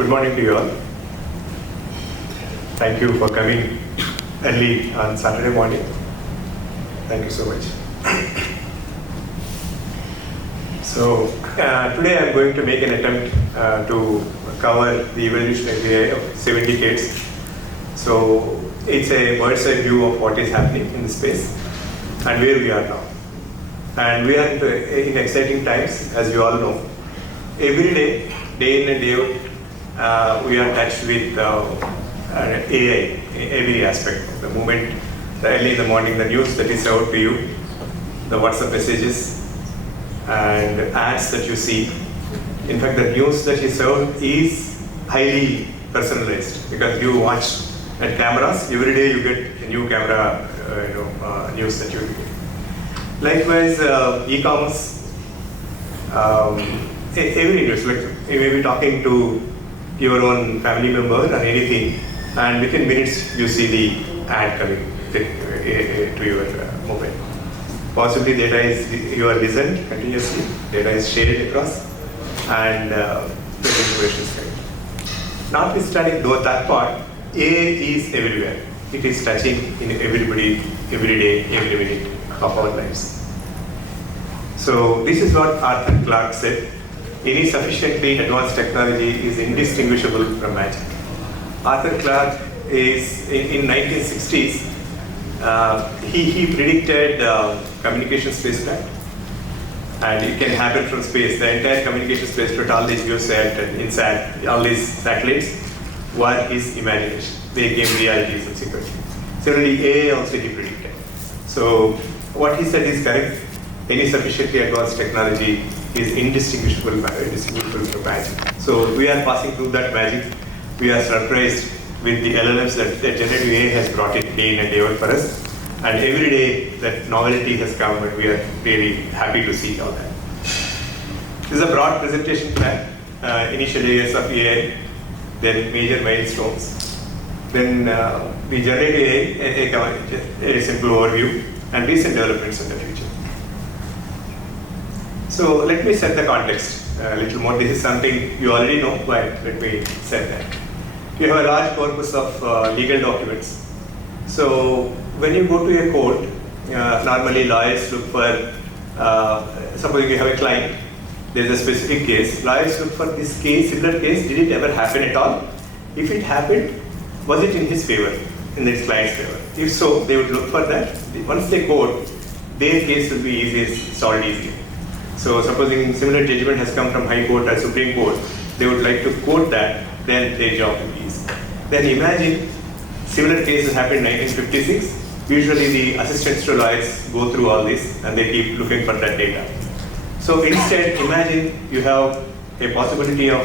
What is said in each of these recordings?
Good morning to you all. Thank you for coming early on Saturday morning. Thank you so much. So today I'm going to make an attempt to cover the evolution of AI of 7 decades. So it's a bird's eye view of what is happening in the space and where we are now. And we are in exciting times, as you all know. Every day in and day out, we are touched with AI, every aspect of the moment. Early in the morning, the news that is served to you, the WhatsApp messages, and ads that you see. In fact, the news that is served is highly personalized because you watch at cameras. Every day you get a new camera, news that you get. Likewise, e-commerce, every news, like you may be talking to your own family member or anything, and within minutes you see the ad coming to your mobile. Possibly data is you are listened continuously, data is shared across, and the information is coming. Notwithstanding though that part, AI is everywhere. It is touching in everybody, every day, every minute of our lives. So this is what Arthur Clarke said: any sufficiently advanced technology is indistinguishable from magic. Arthur Clarke is in 1960s. He predicted communication spacecraft, and it can happen from space. The entire communication spacecraft, all these USAT and INSAT, all these satellites, were his imagination. They became reality subsequently. Similarly, AI also he predicted. So what he said is correct. Any sufficiently advanced technology is indistinguishable from magic. So we are passing through that magic. We are surprised with the LLMs that Generative AI has brought in day in and day out for us. And every day that novelty has come, and we are really happy to see all that. This is a broad presentation plan. Initial areas of AI, then major milestones, then the Generative AI, a simple overview, and recent developments in the future. So let me set the context a little more. This is something you already know, but let me set that. We have a large corpus of legal documents. So when you go to a court, normally lawyers look for, suppose you have a client, there's a specific case. Lawyers look for this case, similar case, did it ever happen at all? If it happened, was it in his favor, in his client's favor? If so, they would look for that. Once they quote, their case will be solved easily. So supposing similar judgment has come from High Court or Supreme Court, they would like to quote that, then their job will be easy. Then imagine similar cases happened in 1956. Usually the assistants to lawyers go through all this and they keep looking for that data. So instead, imagine you have a possibility of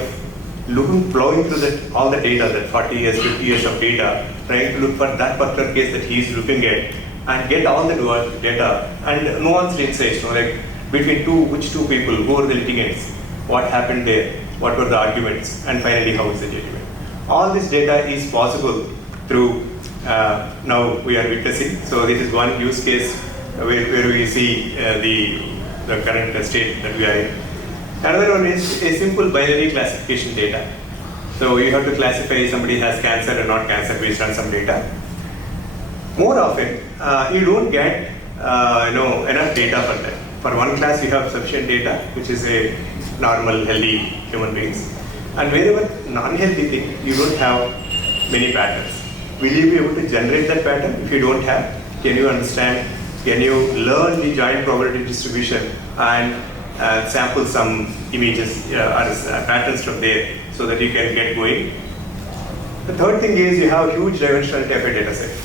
plowing through all the data, that 40 years, 50 years of data, trying to look for that particular case that he is looking at and get all the data and nuanced insights, like between which two people, who are the litigants, what happened there, what were the arguments, and finally how is the judgment. All this data is possible through now we are witnessing. So this is one use case where we see the current state that we are in. Another one is a simple binary classification data. So you have to classify somebody has cancer or not cancer based on some data. More often, you don't get enough data for that. For one class, you have sufficient data, which is a normal, healthy human beings. And wherever non-healthy thing, you don't have many patterns. Will you be able to generate that pattern? If you don't have, can you understand? Can you learn the joint probability distribution and sample some images or patterns from there so that you can get going? The third thing is you have huge dimensionality of a data set.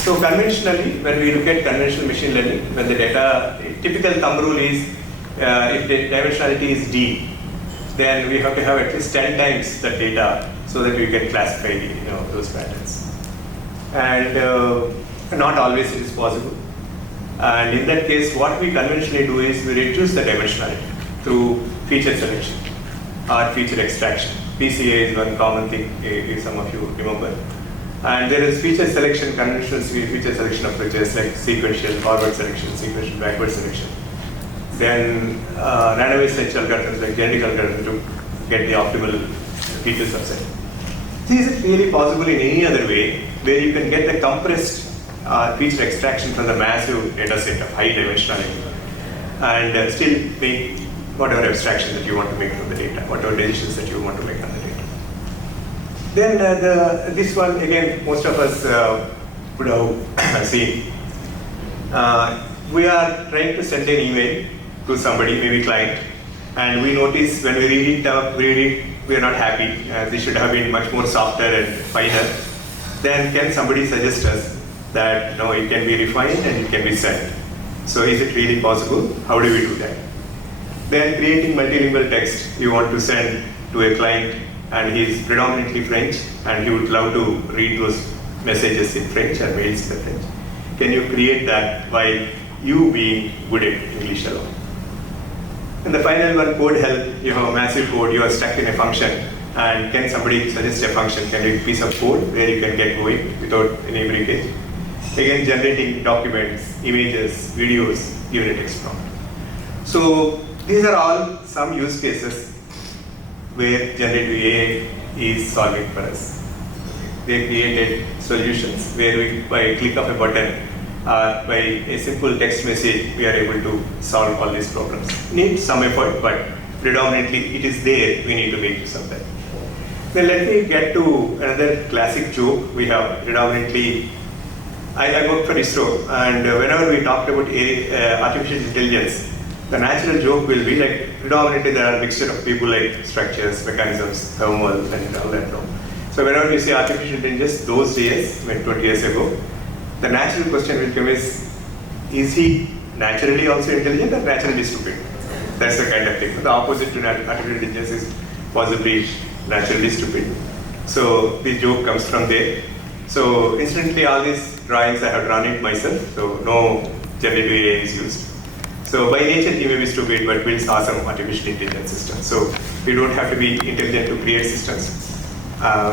So conventionally, when we look at conventional machine learning, when the data, typical thumb rule is if the dimensionality is D, then we have to have at least 10 times the data so that we can classify those patterns. And not always it is possible. And in that case, what we conventionally do is we reduce the dimensionality through feature selection or feature extraction. PCA is one common thing, if some of you remember. And there is feature selection, conventional feature selection approaches like sequential forward selection, sequential backward selection. Then randomized search algorithms like genetic algorithms to get the optimal features of set. So is it really possible in any other way where you can get the compressed feature extraction from the massive data set of high dimensionality and still make whatever abstraction that you want to make from the data, whatever decisions that you want to make on the data? Then this one, again, most of us would have seen. We are trying to send an email to somebody, maybe client, and we notice when we read it, we are not happy. This should have been much more softer and finer. Then can somebody suggest us that no, it can be refined and it can be sent? So is it really possible? How do we do that? Then creating multilingual text you want to send to a client, and he is predominantly French and he would love to read those messages in French or mails in French. Can you create that while you being good at English alone? And the final one, code help. You have a massive code, you are stuck in a function, and can somebody suggest a function, can a piece of code where you can get going without any breakage? Again, generating documents, images, videos, given a text prompt. So these are all some use cases where generative AI is solving for us. They created solutions where we, by a click of a button, by a simple text message, we are able to solve all these problems. Need some effort, but predominantly it is there, we need to make use of that. Then let me get to another classic joke we have predominantly. I work for ISRO, and whenever we talked about artificial intelligence, the natural joke will be like predominantly there are a mixture of people like structures, mechanisms, thermal, and all that. So whenever you say artificial intelligence, those days, 20 years ago, the natural question will come is he naturally also intelligent or naturally stupid? That's the kind of thing. The opposite to artificial intelligence is possibly naturally stupid. So the joke comes from there. So incidentally, all these drawings I have drawn it myself, so no generative AI is used. So by nature he may be stupid, but builds awesome artificial intelligence systems. So we don't have to be intelligent to create systems.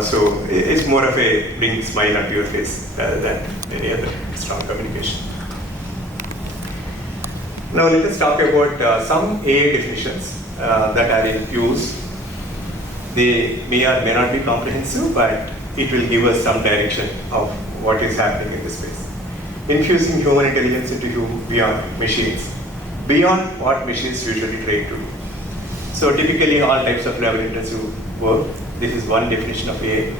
So it's more of a bring smile onto your face than any other strong communication. Now let us talk about some AI definitions that are in use. They may or may not be comprehensive, but it will give us some direction of what is happening in this space. Infusing human intelligence into beyond machines, beyond what machines usually train to do. So typically all types of labor-intensive work. This is one definition of AI.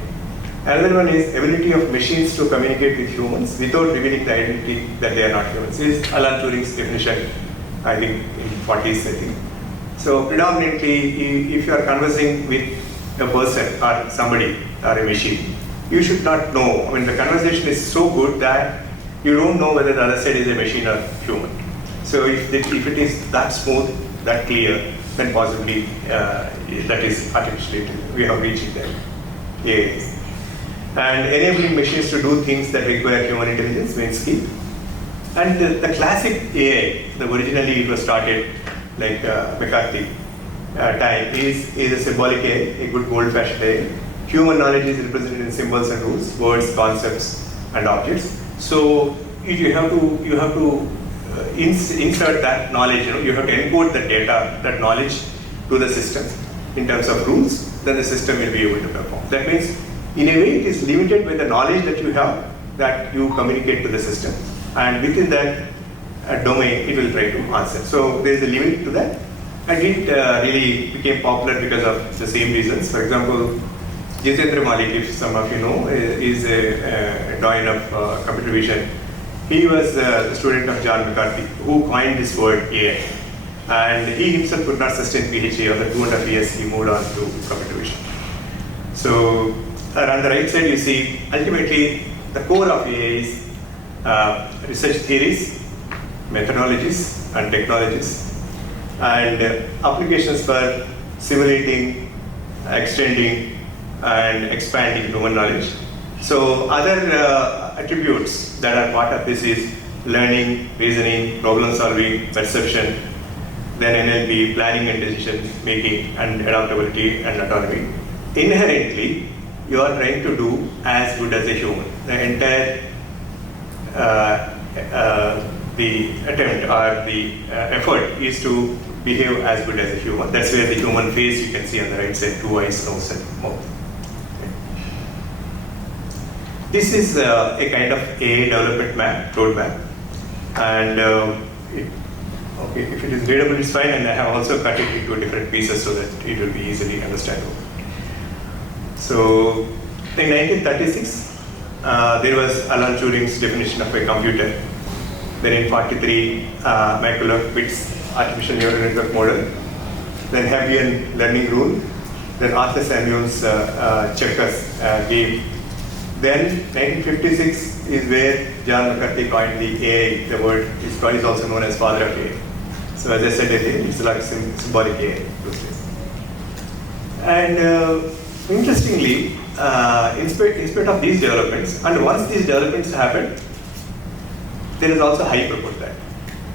Another one is ability of machines to communicate with humans without revealing the identity that they are not humans. This is Alan Turing's definition, I think in 40s, I think. So predominantly, if you are conversing with a person or somebody or a machine, you should not know. I mean, the conversation is so good that you don't know whether the other side is a machine or human. So if it is that smooth, that clear, then possibly that is artificial intelligence. We have reached that. Yes. And enabling machines to do things that require human intelligence means key. And the classic AI, originally it was started like McCarthy time, is a symbolic AI, a good old-fashioned AI. Human knowledge is represented in symbols and rules, words, concepts, and objects. So you have to insert that knowledge. You have to encode the data, that knowledge, to the system in terms of rules. Then the system will be able to perform. That means, in a way, it is limited by the knowledge that you have that you communicate to the system, and within that domain, it will try to answer. So there is a limit to that, and it really became popular because of the same reasons. For example, Jitendra Malik, if some of you know, is a doyen of computer vision. He was a student of John McCarthy, who coined this word AI. And he himself could not sustain PhD. After 2.5 years, he moved on to computer vision. So on the right side, you see, ultimately, the core of AI is research theories, methodologies, and technologies, and applications for simulating, extending, and expanding human knowledge. So other attributes that are part of this is learning, reasoning, problem solving, perception, then NLP, planning and decision making, and adaptability and autonomy. Inherently, you are trying to do as good as a human. The entire the attempt or the effort is to behave as good as a human. That's where the human face you can see on the right side, 2 eyes, nose and mouth. Okay. This is a kind of AI development map, roadmap. And okay, if it is readable, it's fine. And I have also cut it into different pieces so that it will be easily understandable. So in 1936, there was Alan Turing's definition of a computer. Then in 43, Michael-Bits artificial neural network model. Then Hebbian learning rule. Then Arthur Samuel's checkers game. Then 1956 is where John McCarthy coined the AI. The word is also known as father of AI. So as I said earlier, it's like symbolic AI. And interestingly, in spite of these developments, and once these developments happened, there is also hype about that.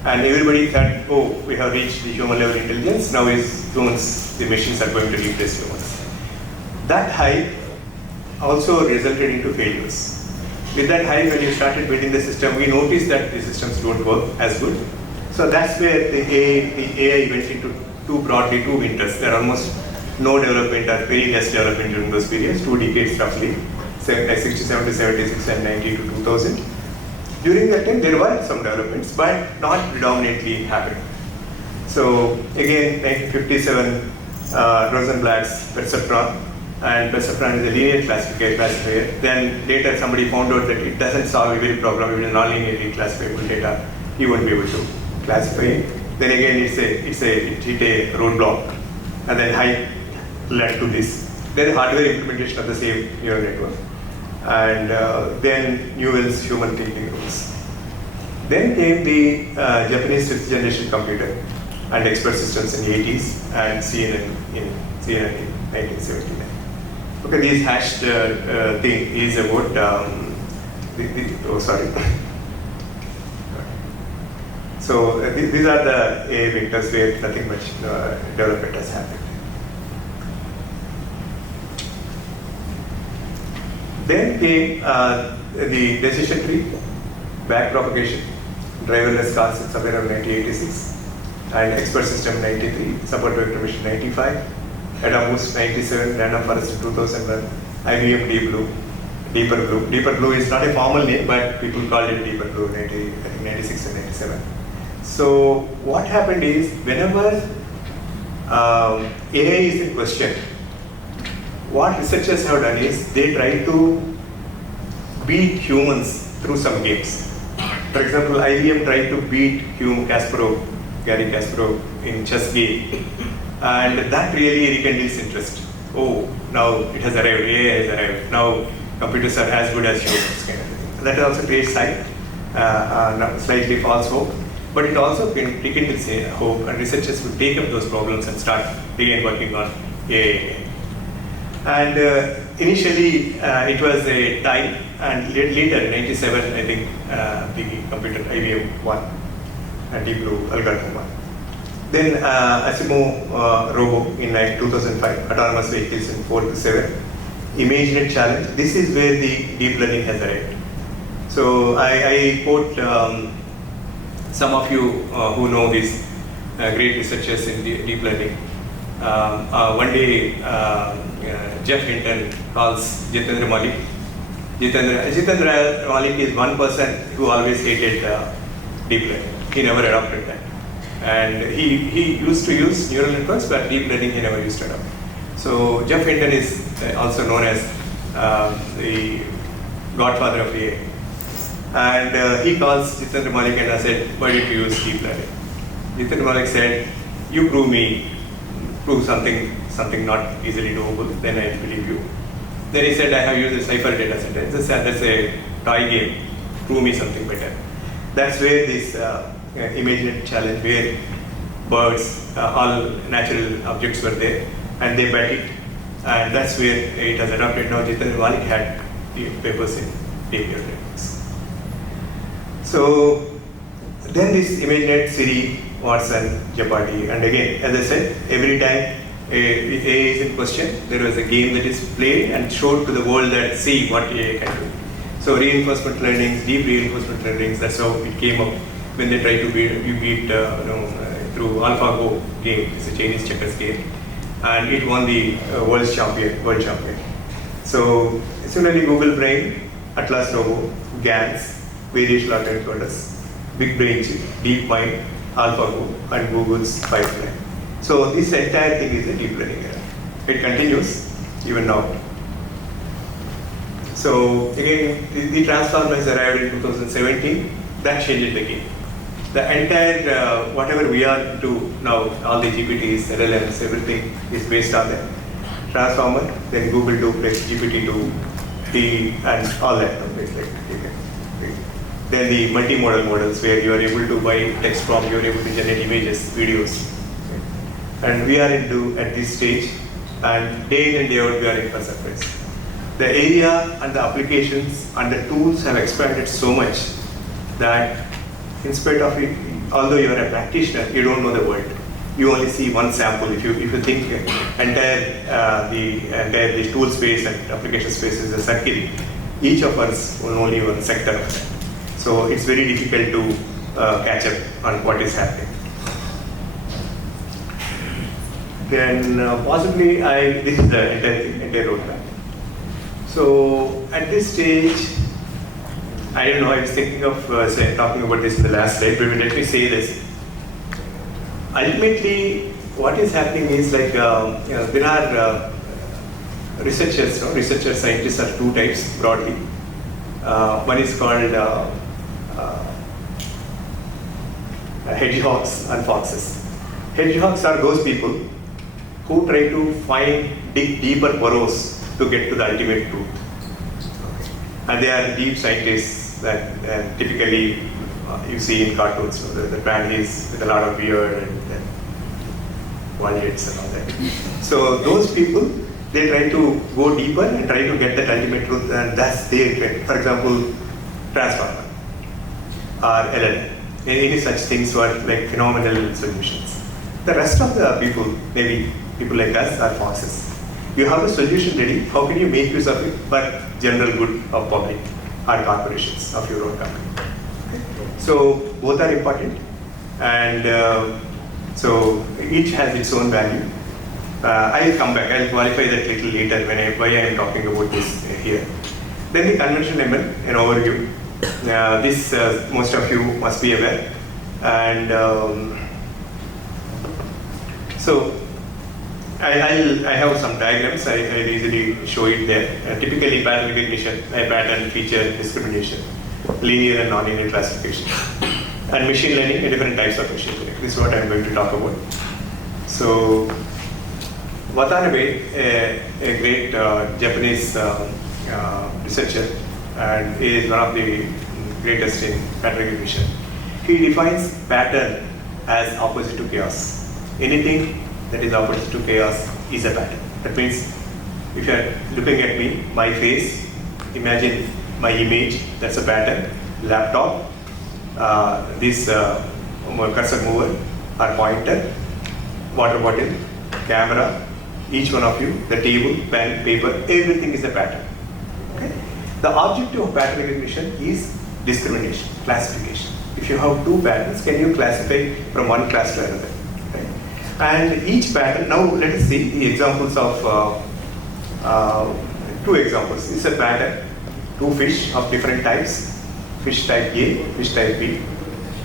And everybody thought, oh, we have reached the human level intelligence, now the machines are going to replace humans. That hype also resulted into failures. With that hype, when you started building the system, we noticed that the systems don't work as good. So that's where the AI went into two winters. There are almost no development or very less development during those periods, 2 decades roughly, 67 to 76 and 90 to 2000. During that time, there were some developments, but not predominantly happening. So again, 1957, Rosenblatt's perceptron, and perceptron is a linear classifier. Then later somebody found out that it doesn't solve every problem. If it is non-linearly classifiable data, you won't be able to classify it. Then again, it hit a roadblock, and then hype led to this. Then hardware implementation of the same neural network. And then Newell's human thinking rules. Then came the Japanese 5th generation computer and expert systems in the 80s and CNN in 1979. Okay, this hashed thing is about So these are the AI vectors where nothing much development has happened. Then came the decision tree, backpropagation, driverless cars somewhere around 1986, and expert system 93, support vector machine 95, Adamus 97, random forest in 2001, IBM Deeper Blue. Deeper Blue is not a formal name, but people called it Deeper Blue, I think 96 and 97. So what happened is, whenever AI is in question, what researchers have done is they try to beat humans through some games. For example, IBM tried to beat Gary Kasparov in chess game, and that really rekindles interest. Oh, now it has arrived, AI has arrived. Now computers are as good as humans, kind of thing. That also creates hype, slightly false hope, but it also rekindles hope, and researchers will take up those problems and start again working on AI. And initially, it was a tie, and later, in 97, I think, the computer IBM won, and Deep Blue algorithm won. Then Asimov Robo in 2005, autonomous vehicles in 4 to 7. ImageNet challenge. This is where the deep learning has arrived. So I quote some of you who know these great researchers in deep learning. One day, Jeff Hinton calls Jitendra Malik. Jitendra Malik is one person who always hated deep learning. He never adopted that. And he used to use neural networks, but deep learning he never used to adopt. So Jeff Hinton is also known as the godfather of AI. And he calls Jitendra Malik and I said, why did you use deep learning? Jitendra Malik said, you prove something not easily doable, then I believe you. Then he said, I have used a cipher data set. That's a toy game. Prove me something better. That's where this ImageNet challenge, where birds, all natural objects were there, and they bet it. And that's where it has adopted. Now Jitendra Malik had the papers in deep neural networks. So then this ImageNet, Siri, Watson, Jeopardy, and again, as I said, every time AI is in question, there was a game that is played and showed to the world that see what AI can do. So reinforcement learnings, deep reinforcement learnings, that's how it came up when they try to beat through AlphaGo game. It's a Chinese checkers game, and it won the world champion. So similarly, Google Brain, Atlas Robo, GANs, various large encoders, Big Brain chip, DeepMind, AlphaGo, and Google's pipeline. So this entire thing is a deep learning era. It continues even now. So again, the transformers arrived in 2017. That changed the game. The entire whatever we are into now, all the GPTs, LLMs, everything is based on the transformer. Then Google 2 plus GPT-2, and all that. Then the multimodal models where you are able to buy text prompt, you are able to generate images, videos. And we are into at this stage, and day in and day out we are in for surprise. The area and the applications and the tools have expanded so much that in spite of it, although you are a practitioner, you don't know the world. You only see one sample. If you think the tool space and application space is a circle, each of us will only one sector of that. So it's very difficult to catch up on what is happening. Then possibly this is the entire roadmap. So at this stage, I don't know, I was thinking of talking about this in the last slide, but let me say this. Ultimately, what is happening is like, there are researchers, scientists are two types broadly. One is called hedgehogs and foxes. Hedgehogs are those people who try to dig deeper burrows to get to the ultimate truth. And they are deep scientists that typically you see in cartoons. So the pandas with a lot of beard and wallets and all that. So those people, they try to go deeper and try to get that ultimate truth, and that's their trend. For example, transformer or LLM. Any such things were like phenomenal solutions. The rest of the people, maybe people like us, are foxes. You have a solution ready, how can you make use of it for general good of public or corporations of your own company? Okay. So both are important, and so each has its own value. I'll come back, I'll qualify that little later why I am talking about this here. Then the conventional ML, an overview. This most of you must be aware, and so I have some diagrams. I'll easily show it there. Typically pattern recognition, pattern feature discrimination, linear and nonlinear classification, and machine learning, different types of machine learning. This is what I'm going to talk about. So Watanabe, a great Japanese researcher, and he is one of the greatest in pattern recognition. He defines pattern as opposite to chaos. Anything that is opposite to chaos is a pattern. That means if you are looking at me, my face, imagine my image, that's a pattern. Laptop, this cursor mover or pointer, water bottle, camera, each one of you, the table, pen, paper, everything is a pattern. Okay? The objective of pattern recognition is discrimination, classification. If you have two patterns, can you classify from one class to another? Right? And each pattern, now let us see the examples of two examples. This is a pattern, two fish of different types, fish type A, fish type B.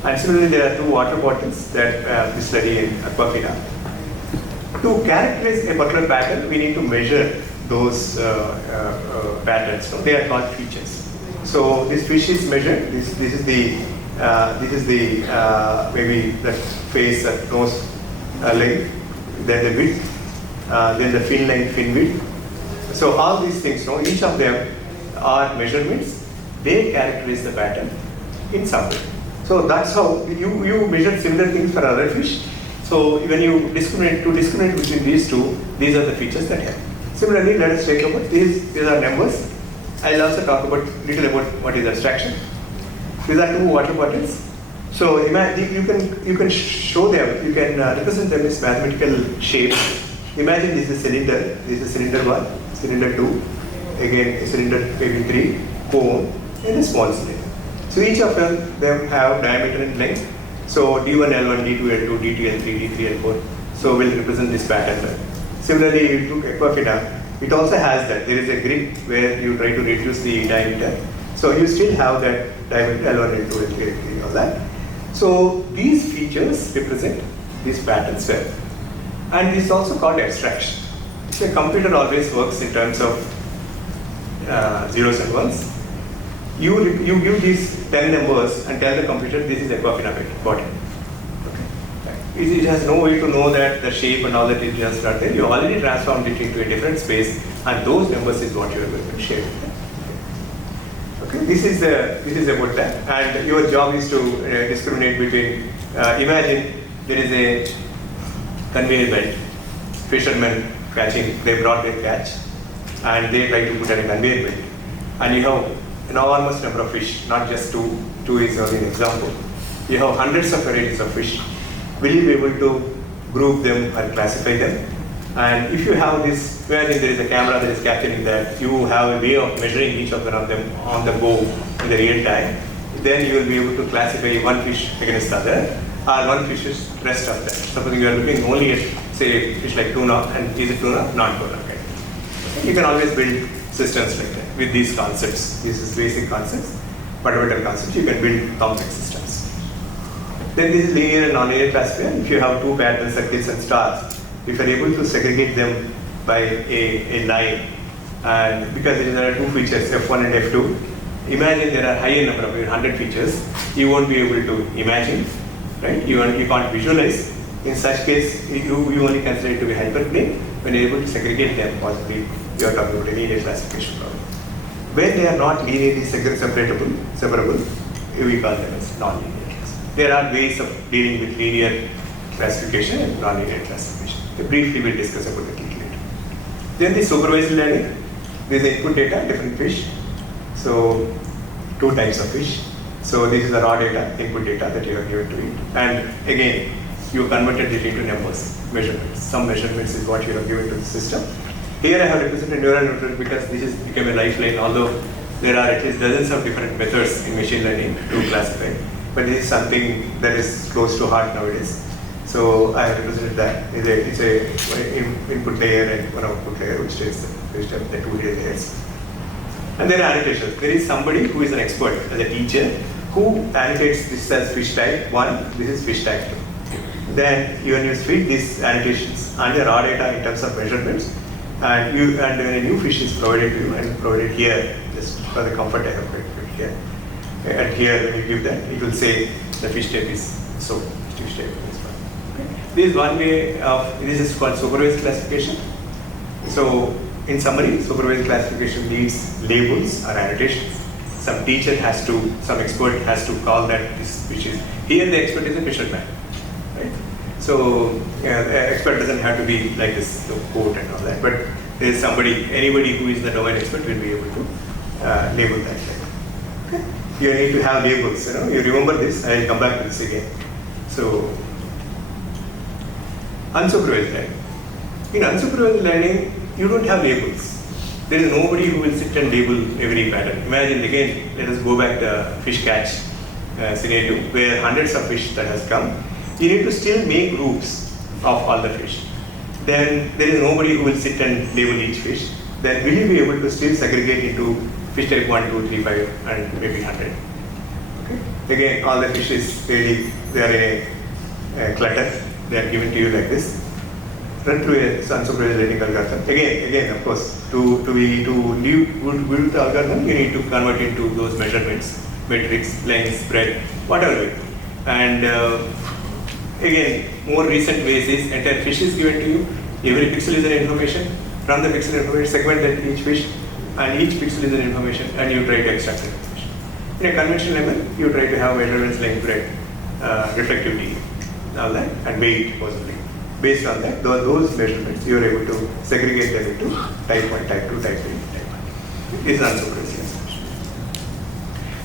And similarly, there are two water bottles that we study in Aquafina. To characterize a particular pattern, we need to measure those patterns. So they are called features. So this fish is measured. This is the maybe the face, nose length, then the width, then the fin length, fin width. So all these things, each of them are measurements. They characterize the pattern in some way. So that's how you measure similar things for other fish. So when you discriminate between these two, these are the features that help. Similarly, let us take about these are numbers. I'll also talk about little about what is abstraction. These are two water bottles. So imagine you can show them, you can represent them as mathematical shapes. Imagine this is a cylinder. This is cylinder 1, cylinder 2, again cylinder maybe 3, cone, and a small cylinder. So each of them have diameter and length, So D1, L1, D2, L2, D2, L3, D3, L4. So we'll represent this pattern. Similarly, you took Equafina. It also has that. There is a grid where you try to reduce the diameter. So you still have that diameter L1, L2, L3, L3, all that. So these features represent these patterns well. And this is also called abstraction. So a computer always works in terms of zeros and ones. You give these 10 numbers and tell the computer this is Equafina body. It has no way to know that the shape and all that is just not there. You already transformed it into a different space, and those numbers is what you are going to share with them. Okay, this is about that, and your job is to discriminate between. Imagine there is a conveyor belt, fishermen catching. They brought their catch, and they try to put on a conveyor belt, and you have an enormous number of fish, not just two. Two is only an example. You have hundreds of varieties of fish. Will you be able to group them and classify them? And if you have this, wherein there is a camera that is capturing that, you have a way of measuring each of them on the go in the real time, then you will be able to classify one fish against the other, or one fish's rest of that. Suppose you are looking only at, say, fish like tuna, and is it tuna? Not tuna. Okay. You can always build systems like that with these concepts. This is basic concepts, fundamental concepts. You can build complex systems. Then this is linear and nonlinear classifier. If you have two patterns, circles and stars, if you are able to segregate them by a line, and because there are two features, F1 and F2, imagine there are higher number of 100 features, you won't be able to imagine, right? You can't visualize. In such case, you only consider it to be hyperplane. When you're able to segregate them, possibly you are talking about a linear classification problem. When they are not linearly separable, we call them as nonlinear. There are ways of dealing with linear classification and nonlinear classification. Briefly, we'll discuss about that later. Then the supervised learning. There is input data, different fish. So, two types of fish. So, this is the raw data, input data that you have given to it. And again, you converted it into numbers, measurements. Some measurements is what you have given to the system. Here I have represented neural network because this has become a lifeline, although there are at least dozens of different methods in machine learning to classify. But this is something that is close to heart nowadays. So I have represented that. It's a input layer and one output layer, which takes the two layers. And there are annotations. There is somebody who is an expert, as a teacher, who annotates this as fish type 1, this is fish type 2. Then you feed these annotations and the raw data in terms of measurements, and when a new fish is provided to you and provided here, just for the comfort I have put it here. And here, when you give that, it will say the fish type is so, fish type is one. Okay. This is one way of, this is called supervised classification. So, in summary, supervised classification needs labels or annotations. Some teacher has to, some expert has to call that this fish is, here the expert is a fisherman, right? So, the expert doesn't have to be like this quote and all that, but there is somebody, anybody who is the domain expert will be able to label that. Okay. You need to have labels, you remember this, I will come back to this again. So, unsupervised learning. In unsupervised learning, you don't have labels. There is nobody who will sit and label every pattern. Imagine again, let us go back to the fish catch scenario where hundreds of fish that has come. You need to still make groups of all the fish. Then there is nobody who will sit and label each fish. Then will you be able to still segregate into fish type 1, 2, 3, 5 and maybe 100. Okay. Again, all the fishes really, they are in a clutter. They are given to you like this. Run through a unsupervised learning algorithm. Again, of course, to build the algorithm, you need to convert into those measurements, metrics, length, breadth, whatever. And again, more recent ways is entire fish is given to you. Every pixel is an information. From the pixel information, segment that each fish, and each pixel is an information, and you try to extract information. In a conventional level, you try to have measurements, length, breadth, reflectivity, all that, and weight possibly. Based on that, those measurements, you are able to segregate them into type 1, type 2, type 3, type 1. This is unsupervised learning.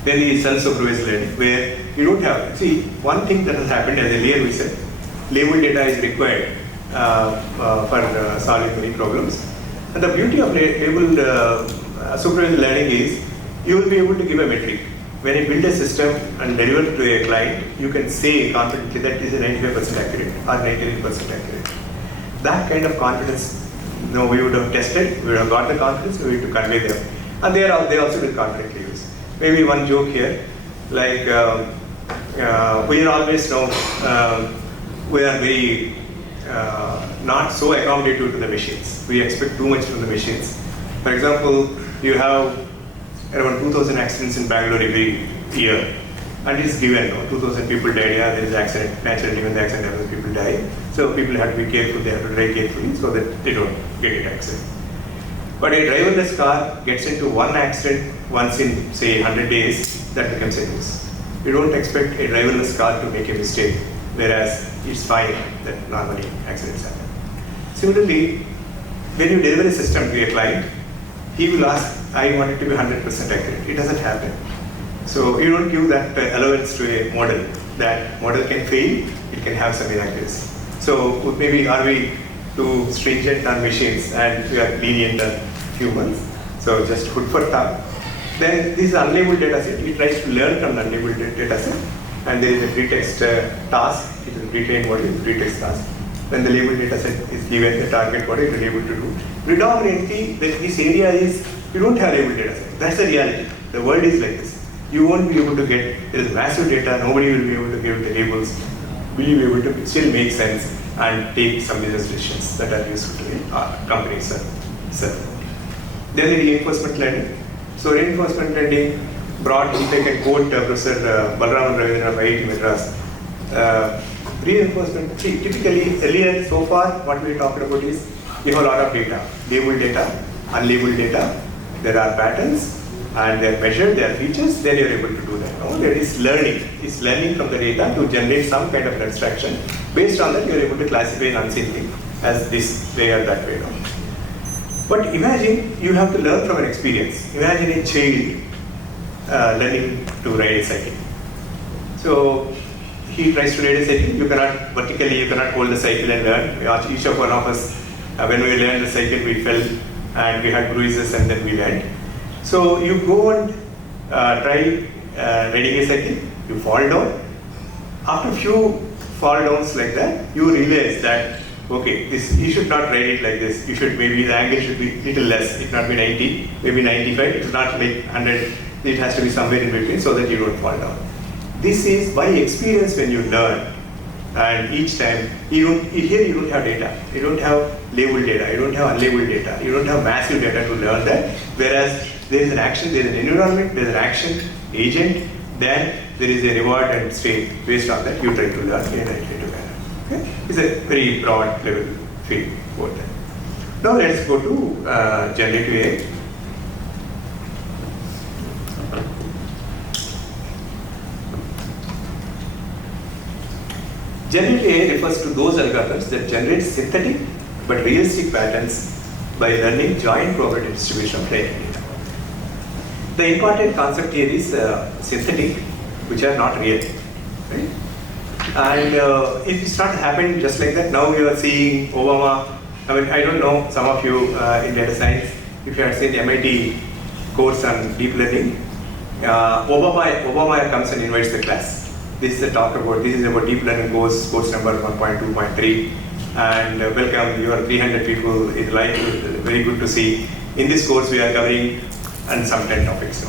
Then is unsupervised learning, where you don't have, see, one thing that has happened as earlier we said, label data is required for solving many problems. And the beauty of labeled supervised learning is, you will be able to give a metric. when you build a system and deliver it to a client, you can say confidently that is a 95% accurate or 98% accurate. That kind of confidence, we would have tested, we would have got the confidence, we would to convey them. And they also will confidently use. Maybe one joke here, like we are always we are very not so accommodative to the machines. We expect too much from the machines. For example, you have around 2,000 accidents in Bangalore every year. And it's given, 2,000 people died, there is accident, naturally when the accident happens, people die. So people have to be careful, they have to drive carefully so that they don't get an accident. But a driverless car gets into one accident once in, say, 100 days, that becomes a news. You don't expect a driverless car to make a mistake, whereas it's fine that normally accidents happen. Similarly, when you deliver a system to a client, he will ask, I want it to be 100% accurate. It doesn't happen. So you don't give that allowance to a model. That model can fail, it can have some inaccuracy. So maybe are we too stringent on machines and we are lenient on humans? So just hood for thumb. Then this unlabeled data set, it tries to learn from the unlabeled data set. And there is a pretext task, it is a pre-trained model, it's a pretext task. When the labeled data set is given the target, what it will be able to do. Predominantly, this area is, you don't have labeled data set. That's the reality. The world is like this. You won't be able to get, there is massive data, nobody will be able to give the labels. Will you be able to still make sense and take some business decisions that are useful to the companies serve? Then the reinforcement learning. So reinforcement learning brought, if I can quote Professor Balram and Ravindra Babu T Madras, reinforcement, typically earlier so far what we talked about is you have a lot of data, labeled data, unlabeled data, there are patterns and they are measured, there are features, then you are able to do that. No, there is learning. It's learning from the data to generate some kind of abstraction. Based on that, you are able to classify an unseen thing as this way or that way. No? But imagine you have to learn from an experience. Imagine a child learning to ride a cycle. So he tries to ride a cycle. You cannot vertically, you cannot hold the cycle and learn. Each of one of us, when we learned the cycle, we fell and we had bruises and then we learned. So you go and try riding a cycle, you fall down. After a few fall downs like that, you realize that, okay, you should not ride it like this. You should, maybe the angle should be little less. It not be 90, maybe 95, it should not like 100. It has to be somewhere in between so that you don't fall down. This is by experience when you learn. And each time, here you don't have data. You don't have labeled data. You don't have unlabeled data. You don't have massive data to learn that. Whereas there is an action, there is an environment, there is an action, agent, then there is a reward and state. Based on that, you try to learn in a iterative manner. Okay? It's a very broad level field about that. Now let's go to generative AI. Generative AI refers to those algorithms that generate synthetic but realistic patterns by learning joint probability distribution of training data. The important concept here is synthetic, which are not real. Right? And if it started happening just like that, now you are seeing Obama. I mean, I don't know, some of you in data science, if you have seen the MIT course on deep learning, Obama comes and invites the class. This is about deep learning course number 1.2.3, and welcome, you are 300 people, it's like very good to see. In this course we are covering and some 10 topics.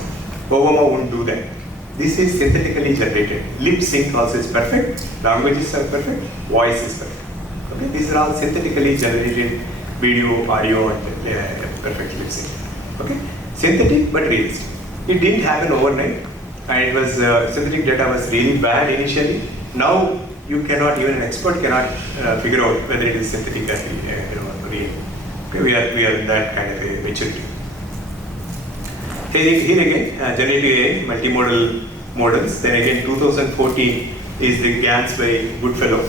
Obama won't do that. This is synthetically generated. Lip sync also is perfect, languages are perfect, voice is perfect. Okay? These are all synthetically generated video, audio, and perfect lip sync. Okay? Synthetic but realistic. It didn't happen overnight. And it was synthetic data was really bad initially. Now you cannot, even an expert cannot figure out whether it is synthetic or real. Okay, we are in that kind of a maturity. Here again, generative AI, multimodal models. Then again, 2014 is the GANs by Goodfellow.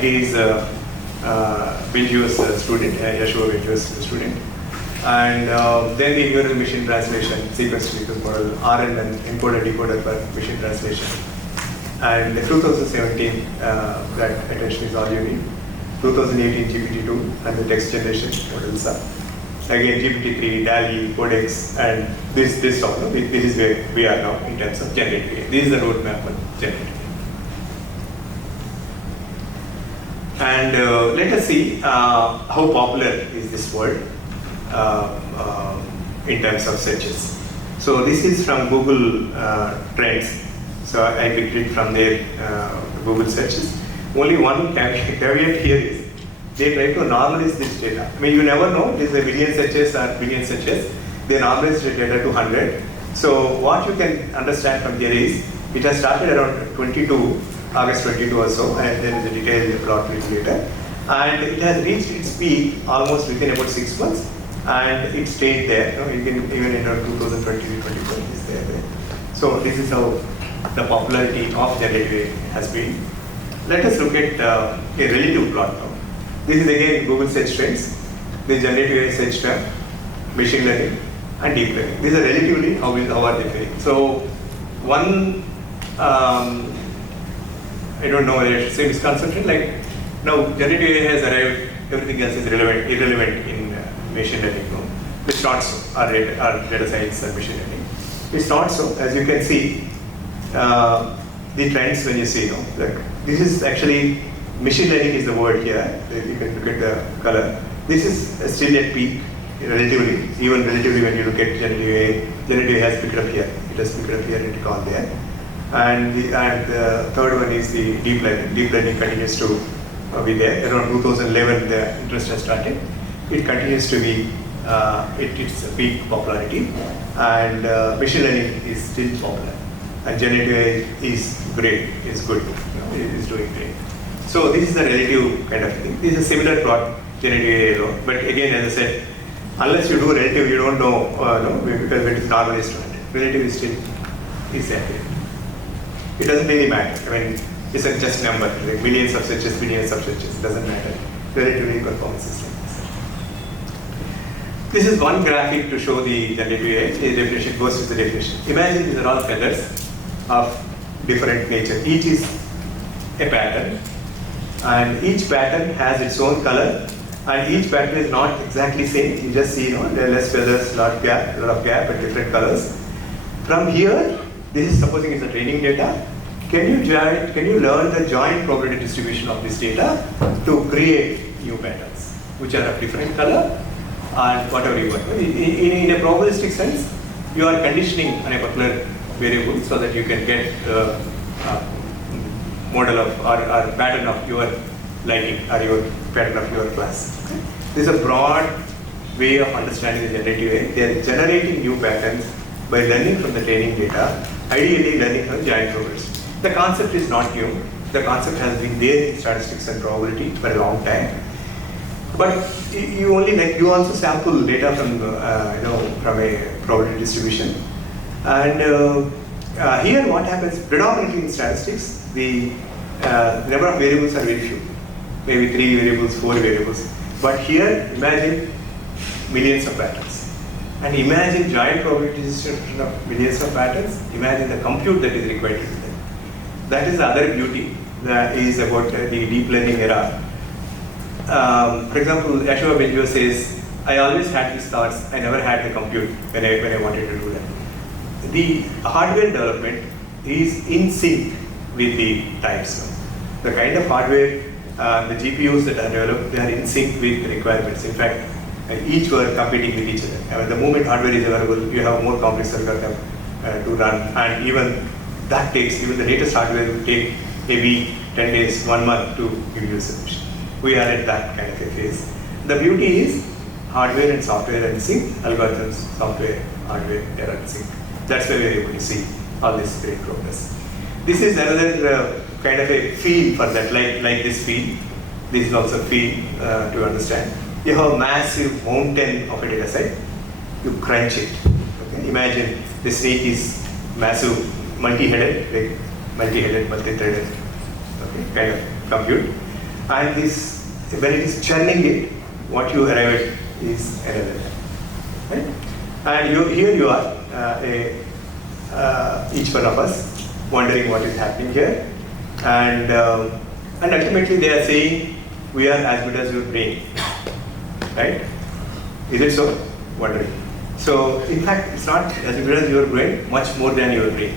He is a Benju's student, Yeshua Benju's student. And then the neural machine translation, sequence-to-sequence model, RN and encoder-decoder for machine translation. And 2017, that attention is all you need. 2018 GPT-2 and the text generation models are. again GPT-3, DALI, Codex, and this is where we are now in terms of generative AI. This is the roadmap for generative AI. And let us see how popular is this word in terms of searches. So this is from Google Trends. So I picked it from their Google searches. Only one caveat here is they try to normalize this data. I mean, you never know, it is a million searches or billion searches. They normalize the data to 100. So what you can understand from here is, it has started around August 22 or so, and there is a detailed plot later. And it has reached its peak almost within about 6 months, and it stayed there. You can even enter 2020-2021 is there. So this is how the popularity of generative AI has been. Let us look at a relative plot now. This is again Google search trends, the generative AI search term, machine learning, and deep learning. These are relatively how are they faring. So one, I don't know whether I should say misconception, like now generative AI has arrived, everything else is irrelevant in machine learning. No? It's not so, or data science and machine learning. It's not so, as you can see, the trends when you see, like this is actually, machine learning is the word here. You can look at the color. This is still at peak, relatively, even relatively when you look at generative AI. Generative AI has picked up here. It has picked up here and it gone there. And the third one is the deep learning. Deep learning continues to be there. Around 2011, the interest has started. It continues to be its peak popularity, and machine learning is still popular. And generative AI is great, is good, it is doing great. So this is a relative kind of thing. This is a similar plot, generative AI, but again, as I said, unless you do relative, you don't know, because it is normalized to it. Relative is still is accurate. It doesn't really matter. I mean, it's a just number, like millions of searches, billions of searches. It doesn't matter. Relatively performance is like this. This is one graphic to show the generative AI. The definition goes with the definition. Imagine these are all feathers of different nature. Each is a pattern, and each pattern has its own color, and each pattern is not exactly same. You just see, there are less feathers, lot of gap, and different colors. From here, this is supposing it's a training data. Can you learn the joint probability distribution of this data to create new patterns, which are of different color and whatever you want. In a probabilistic sense, you are conditioning on a particular variable so that you can get model of or pattern of your liking or your pattern of your class. Okay? This is a broad way of understanding the generative AI. They are generating new patterns by learning from the training data, ideally learning from giant probabilities. The concept is not new. The concept has been there in statistics and probability for a long time. But you also sample data from from a probability distribution. And here what happens predominantly in statistics, the number of variables are very few, maybe 3 variables, 4 variables. But here, imagine millions of patterns. And imagine giant probability distribution of millions of patterns. Imagine the compute that is required to do that. That is the other beauty that is about the deep learning era. For example, Ashwa Benjo says, I always had these thoughts, I never had the compute when I wanted to do that. The hardware development is in sync with the times. The kind of hardware, the GPUs that are developed, they are in sync with the requirements. In fact, each were competing with each other. The moment hardware is available, you have more complex algorithm to run, and even that takes, even the latest hardware will take a week, 10 days, 1 month to give you a solution. We are at that kind of a phase. The beauty is hardware and software are in sync, algorithms, software, hardware, they are in sync. That's why we are able to see all this great progress. This is another kind of a feel for that, like this feel. This is also a feel to understand. You have a massive mountain of a data set, you crunch it. Okay? Imagine the snake is massive, multi-headed, multi-threaded, okay, kind of compute. And this, when it is churning it, what you arrive at is an LLM. Right? And here you are, each one of us, wondering what is happening here. And ultimately they are saying, we are as good as your brain. Right? Is it so? Wondering. So in fact, it's not as good as your brain, much more than your brain.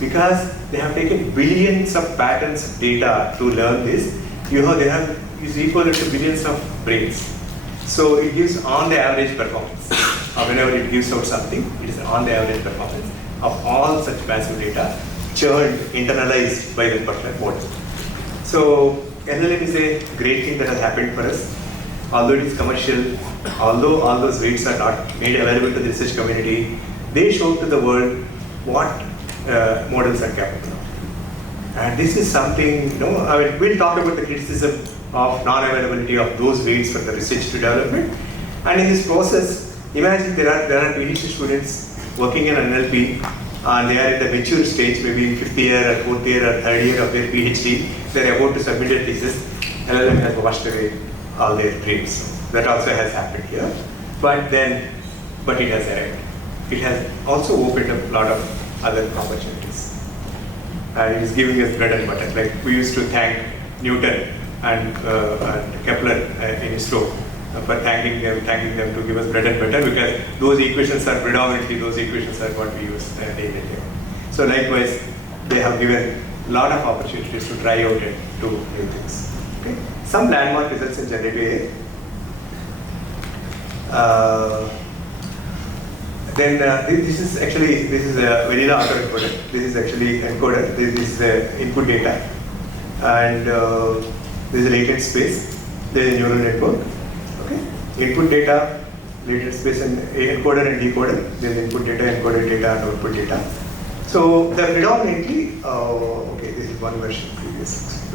Because they have taken billions of patterns of data to learn this. They have is equal to billions of brains. So it gives on the average performance. Whenever it gives out something, it is on the average performance of all such massive data churned, internalized by the particular model. So LLM is a great thing that has happened for us. Although it is commercial, although all those weights are not made available to the research community, they show to the world what models are capable of. And this is something, we'll talk about the criticism of non-availability of those weights for the research to development. And in this process, imagine there are PhD students working in NLP, and they are in the mature stage, maybe 5th year or 4th year or 3rd year of their PhD. They're about to submit their thesis. LLM has washed away all their dreams. That also has happened here. But it has arrived. It has also opened up a lot of other opportunities. And it is giving us bread and butter. Like we used to thank Newton and Kepler in ISRO for thanking them to give us bread and butter, because those equations are what we use daily. So likewise, they have given a lot of opportunities to try out and do new things. Okay? Some landmark results in generative AI. This is a vanilla autoencoder. This is actually encoder. This is the input data, and this is a latent space. There is a neural network. Okay, input data, latent space, and encoder and decoder. There is input data, encoded data, and output data. So the predominantly, this is one version previous.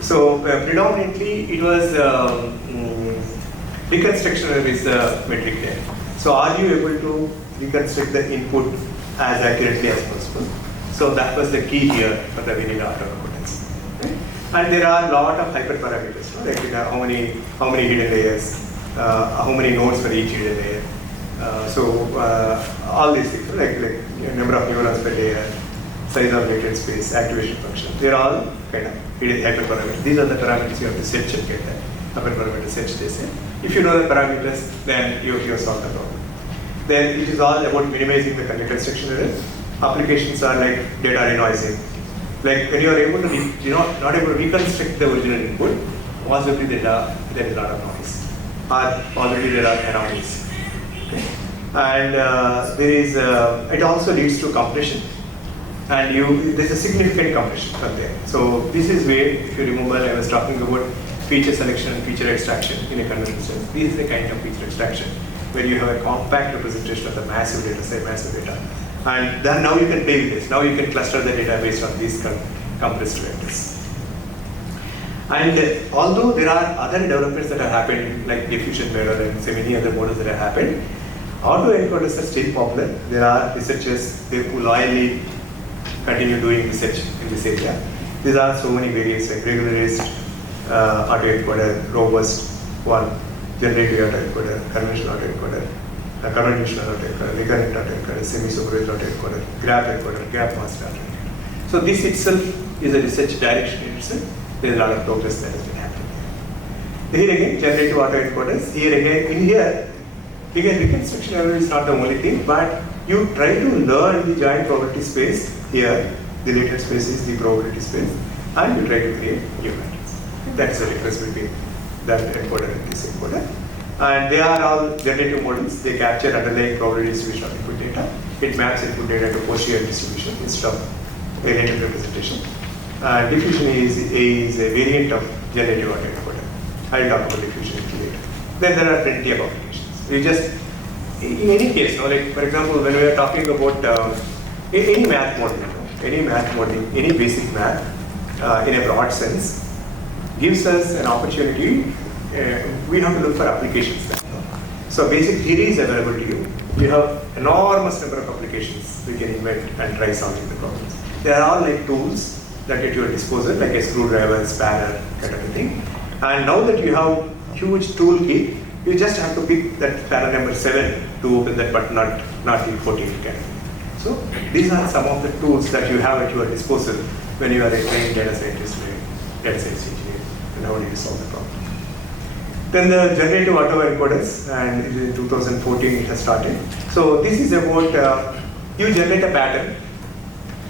So predominantly it was reconstruction is the metric there. So are you able to reconstruct the input as accurately as possible? So that was the key here for the vanilla autoencoders. Right? And there are a lot of hyperparameters, like how many hidden layers, how many nodes for each hidden layer. All these things, like number of neurons per layer, size of latent space, activation function. They're all kind of hidden hyperparameters. These are the parameters you have to search and get that. Hyperparameter search, they say. If you know the parameters, then you solve the problem. Then it is all about minimizing the reconstruction error. Applications are like data renoising. Like when you are able to not able to reconstruct the original input, possibly there is a lot of noise, or possibly there are anomalies. Okay. And it also leads to compression, and there's a significant compression from there. So this is where, if you remember, I was talking about feature selection and feature extraction in a conventional sense. This is the kind of feature extraction where you have a compact representation of the massive data, and then now you can play with this. Now you can cluster the data based on these compressed vectors. And although there are other developments that have happened, like diffusion mirror and so many other models that have happened, autoencoders are still popular. There are researchers who loyally continue doing research in this area. There are so many variants, like regularized autoencoder, robust one, generative autoencoder, conventional autoencoder, recurrent autoencoder, semi-supervised autoencoder, graph encoder, graph master autoencoder. So this itself is a research direction in itself. There is a lot of progress that has been happening here. Here again, generative autoencoders. Here reconstruction error is not the only thing, but you try to learn the giant probability space. Here, the latent space is the probability space, and you try to create new patterns. That's the difference between that encoder and this encoder. And they are all generative models. They capture underlying probability distribution of input data. It maps input data to posterior distribution instead of a latent representation. Diffusion is a variant of generative autoencoder. I'll talk about diffusion later. Then there are plenty of applications. In any case, like for example, when we are talking about any math modeling, any basic math in a broad sense, gives us an opportunity. We have to look for applications then. So basic theory is available to you. You have enormous number of applications we can invent and try solving the problems. They are all like tools that at your disposal, like a screwdriver, spanner, kind of a thing. And now that you have huge toolkit, you just have to pick that spanner number 7 to open that button, not the 14 kind of thing. So these are some of the tools that you have at your disposal when you are a trained data scientist or data science engineer, and how do you solve the problem. Then the generative autoencoders, and in 2014 it has started. So this is about you generate a pattern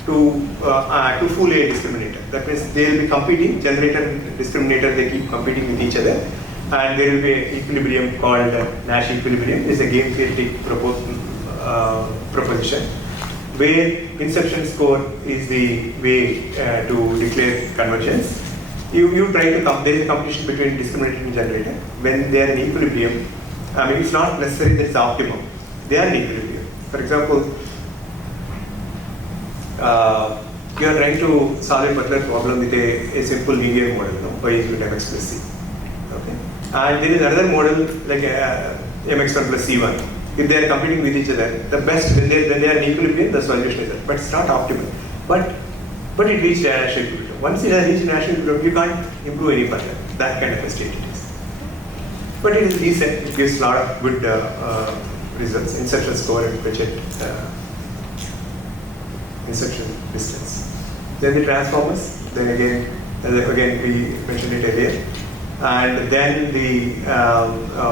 to fool a discriminator. That means they will be competing, generator and discriminator, they keep competing with each other, and there will be an equilibrium called Nash equilibrium. It's a game theoretic proposition where inception score is the way to declare convergence. You try to there is a competition between discriminator and generator. When they are in equilibrium, I mean it's not necessary that it's optimum. They are in equilibrium. For example, you are trying to solve a particular problem with a simple linear model, no? Y is equal to mx plus c. Okay? And there is another model like mx1 plus c1. If they are competing with each other, the best when they are in equilibrium, the solution is that. But it's not optimal. But it reached a Nash equilibrium. Once it has reached Nash equilibrium, you can't improve any further. That kind of a state it is. But it is decent. It gives a lot of good results. Inception score and budget. Inception distance. Then the transformers, then again we mentioned it earlier. And then the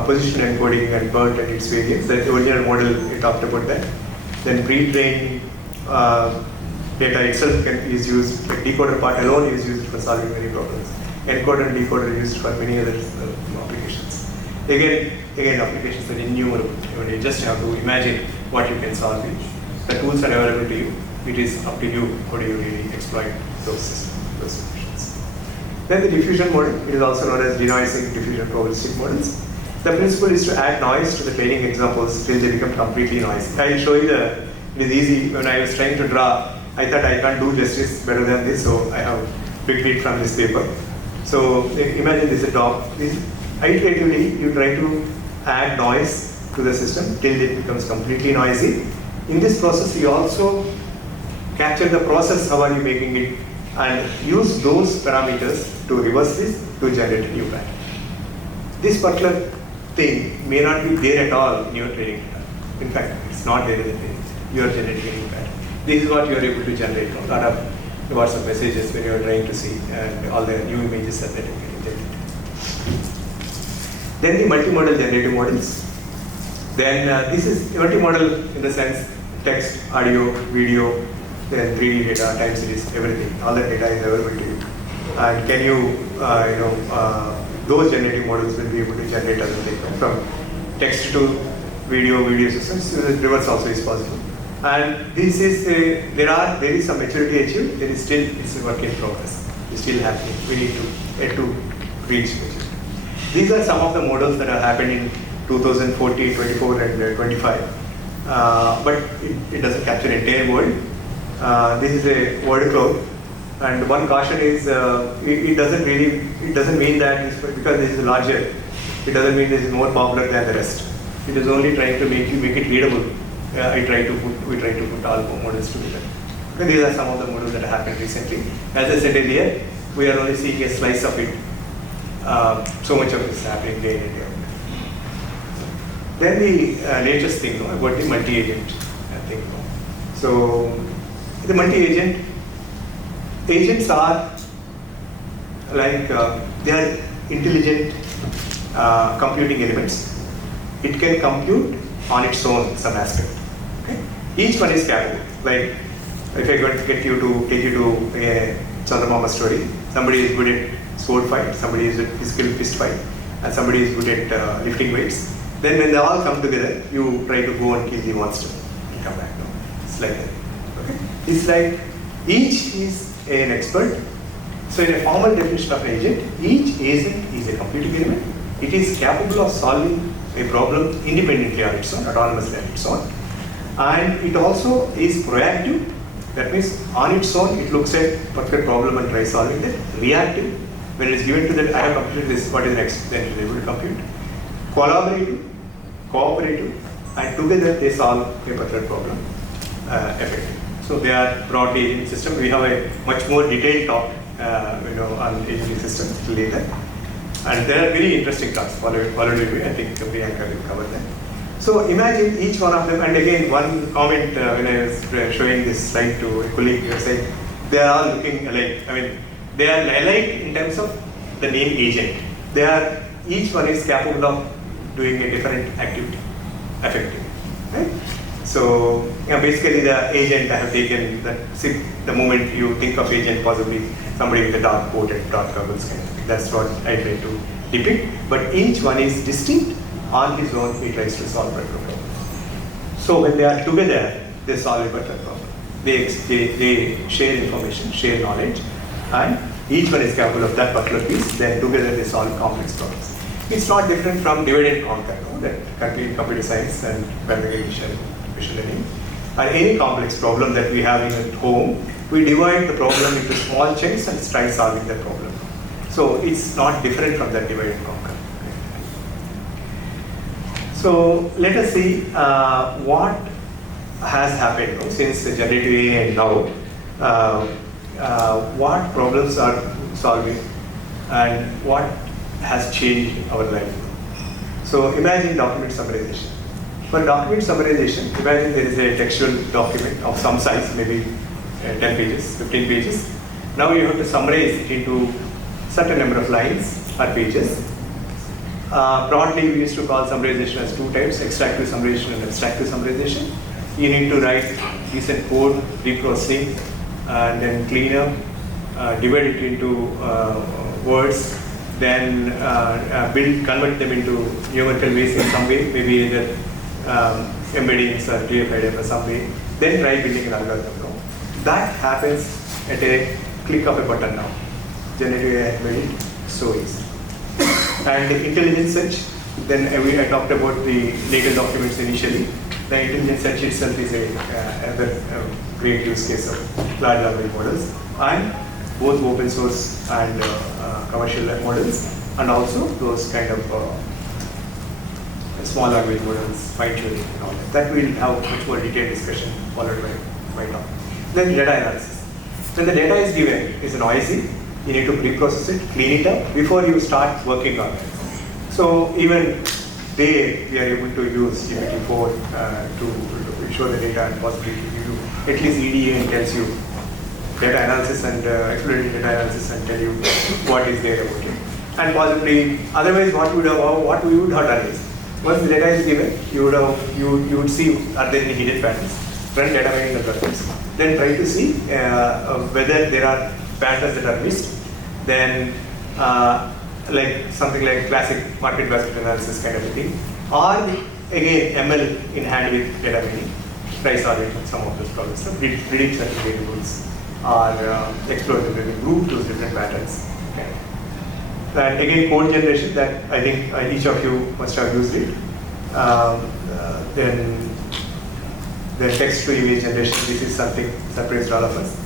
position encoding and BERT and its variants. The original model, we talked about that. Then pre-trained data itself is used, like decoder part alone is used for solving many problems. Encoder and decoder are used for many other applications. Again, applications are innumerable. You just have to imagine what you can solve. The tools are available to you. It is up to you how do you really exploit those systems, those solutions. Then the diffusion model, it is also known as denoising diffusion probabilistic models. The principle is to add noise to the training examples till they become completely noisy. I will show you it is easy. When I was trying to draw, I thought I can't do justice better than this, so I have picked it from this paper. So imagine this is a dog. Iteratively, you try to add noise to the system till it becomes completely noisy. In this process, you also capture the process, how are you making it, and use those parameters to reverse this to generate a new pattern. This particular thing may not be there at all in your training data. In fact, it's not there in the training. You are generating a new pattern. This is what you are able to generate. A lot of WhatsApp messages when you are trying to see, and all the new images that are getting generated. Then the multimodal generative models. Then this is multimodal in the sense text, audio, video, then 3D data, time series, everything. All that data is available to you. And can you, those generative models will be able to generate other things from text to video systems. Reverse also is possible. And this is there is some maturity achieved. There is still it's a work in progress. It's still happening. We need to reach maturity. These are some of the models that have happened in 2014, 24, and 25. But it doesn't capture the entire world. This is a word cloud, and one caution is it doesn't mean that because this is larger, it doesn't mean this is more popular than the rest. It is only trying to make it readable. We try to put all models together. Okay, these are some of the models that have happened recently. As I said earlier, we are only seeing a slice of it. So much of it is happening day in and day out. Then the latest thing about the multi-agent thing. So the multi-agent agents are like they are intelligent computing elements. It can compute on its own some aspect. Okay? Each one is capable. Like if I going to take you to a Chandramama story, somebody is good at sword fight, somebody is good at physical fist fight, and somebody is good at lifting weights. Then when they all come together, you try to go and kill the monster and come back. No? It's like that. Okay? It's like each is an expert. So in a formal definition of an agent, each agent is a computing element. It is capable of solving a problem independently on its own, autonomously on its own. And it also is proactive. That means on its own, it looks at particular problem and tries solving it. Reactive, when it is given to that, I have computed this, what is next? Then it is able to compute. Collaborative, cooperative, and together they solve a particular problem effectively. So they are broad agent system. We have a much more detailed talk on agentic systems later. And there are very interesting talks followed with me. I think Priyanka will cover that. So imagine each one of them, and again one comment when I was showing this slide to a colleague, he was saying they are all looking alike. I mean, they are alike in terms of the name agent. They are each one is capable of doing a different activity effectively, right? So basically the agent I have taken that, see, the moment you think of agent, possibly somebody with a dark coat and dark goggles kind of thing. That's what I try to depict. But each one is distinct on his own. He tries to solve a problem. So when they are together, they solve a better problem. They share information, share knowledge, and each one is capable of that particular piece. Then together they solve complex problems. It's not different from divide and conquer, no? That computer science and primary machine learning. And any complex problem that we have in at home, we divide the problem into small chunks and try solving that problem. So it's not different from that divide and conquer. So let us see what has happened since the generative AI and now. What problems are solving and what has changed our life. So imagine document summarization. For document summarization, imagine there is a textual document of some size, maybe 10 pages, 15 pages. Now you have to summarize it into certain number of lines or pages. Broadly, we used to call summarization as two types, extractive summarization and abstractive summarization. You need to write decent code, reprocessing, and then clean up, divide it into words, then convert them into numerical ways in some way, maybe either embeddings or DFIDF or some way, then try building an algorithm. No? That happens at a click of a button now. Generative AI has made it so easy. And the intelligent search, then I talked about the legal documents initially. The intelligent search itself is another great use case of large language models, and both open source and commercial models, and also those kind of small language models, fine-tuning and all that. That we'll have much more detailed discussion followed by now. Then data analysis. When the data is given, it's noisy, you need to pre-process it, clean it up before you start working on it. So even there, we are able to use GPT-4 to show the data and possibly give you at least EDA tells you data analysis and exploratory data analysis and tell you what is there about it. And possibly, otherwise, what we would have done is, once the data is given, you would see are there any hidden patterns, run data mining algorithms, then try to see whether there are patterns that are missed, then like something like classic market basket analysis kind of a thing, or again ML in hand with data mining, try solving some of those problems, so predict certain variables or explore the group those different patterns. Okay. And again code generation, that I think each of you must have used it. Then the text to image generation, this is something surprised all of us.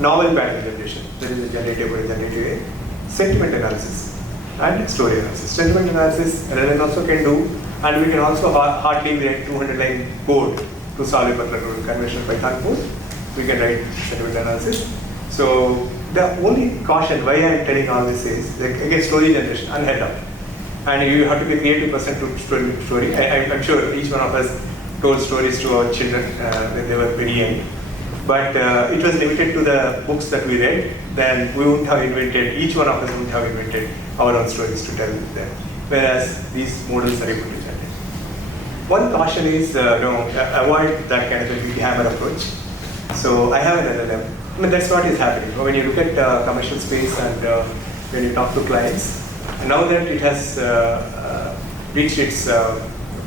Novel pattern generation, that is a generative or generative AI. Sentiment analysis and story analysis. Sentiment analysis, LLM also can do, and we can also hardly write 200-line code to solve a particular conventional Python code. We can write sentiment analysis. So the only caution why I am telling all this is, like, again, story generation, unheard of. And you have to be a creative person to story. I'm sure each one of us told stories to our children when they were very young. But it was limited to the books that we read, then we wouldn't have invented, each one of us wouldn't have invented our own stories to tell them. Whereas these models are able to generate. One caution is avoid that kind of a big hammer approach. So I have an LLM. I mean, that's what is happening. When you look at commercial space and when you talk to clients, now that it has reached its